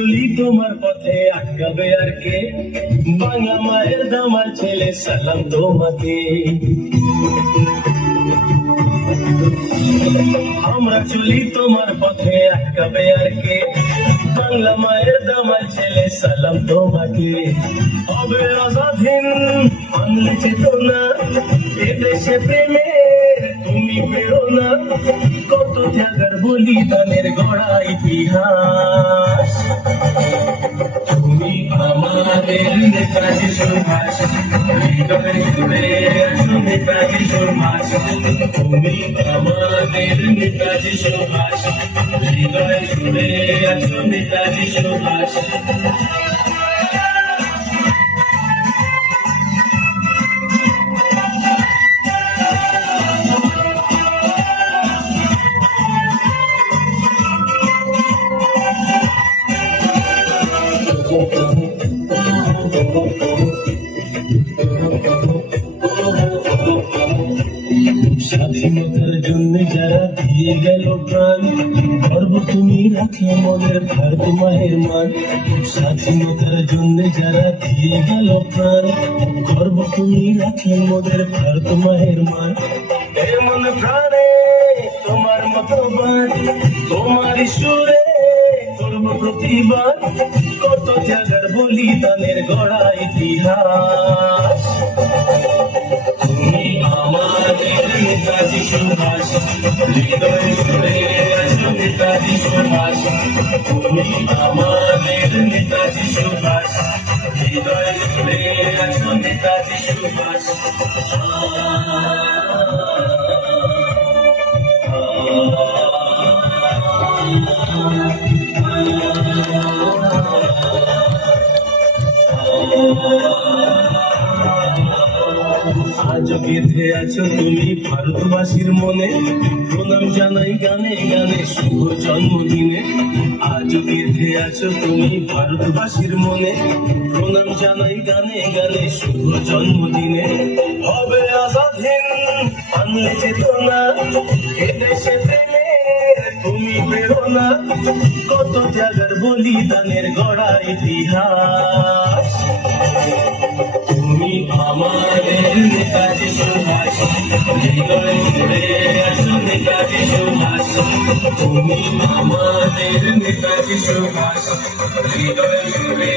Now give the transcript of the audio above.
চলি তোমার পথে আটকাবে আর কে? বাংলা মায়ের দামার ছেলে সালাম তোমাকে। আমরা চলি তোমার পথে আটকাবে আর কে? বাংলা মায়ের দামার ছেলে সালাম তোমাকে। হবে আজাদিন আনলে চেতনা, এদেশে প্রেমের তুমি পেও না। কত ত্যাগের বলিদানের গড়া ইতিহাস। তুমি আমাদের নেতাজি সুভাষ, হৃদয় জুড়ে আছো নেতাজি সুভাষ। তুমি আমাদের নেতাজি সুভাষ, হৃদয় জুড়ে আছো নেতাজি সুভাষ। স্বাধীনতার জন্য যারা দিয়ে গেল প্রাণ, গর্ব তুমি রাখলে মনের ভারত মায়ের মান। স্বাধীনতার জন্য যারা দিয়ে গেল প্রাণ, গর্ব তুমি রাখলে মনের ভারত মায়ের মান। এমন প্রাণে তোমার মতো বান, তোমার সুরে করব প্রতিবাদ। কত ত্যাগের বলিদানের গড়া ইতিহাস। তুমি আমাদের নেতাজি সুভাষ, হৃদয় জুড়ে আছো নেতাজি সুভাষ। তুমি আমাদের নেতাজি সুভাষ, হৃদয় জুড়ে আছো নেতাজি সুভাষ। আজও গেঁথে আছো তুমি ভারতবাসীর মনে, প্রণাম জানাই গানে গানে শুভ জন্মদিনে। আজও গেঁথে আছো তুমি ভারতবাসীর মনে, প্রণাম জানাই গানে গানে শুভ জন্মদিনে। হবে আজাদিন আনলে চেতনা, এদেশে প্রেমের তুমি পেও না। কত ত্যাগের বলিদানের গড়া ইতিহাস। তুমি আমাদের নেতাজি সুভাষ, হৃদয় জুড়ে আছো নেতাজি সুভাষ। তুমি আমাদের নেতাজি সুভাষ, হৃদয় জুড়ে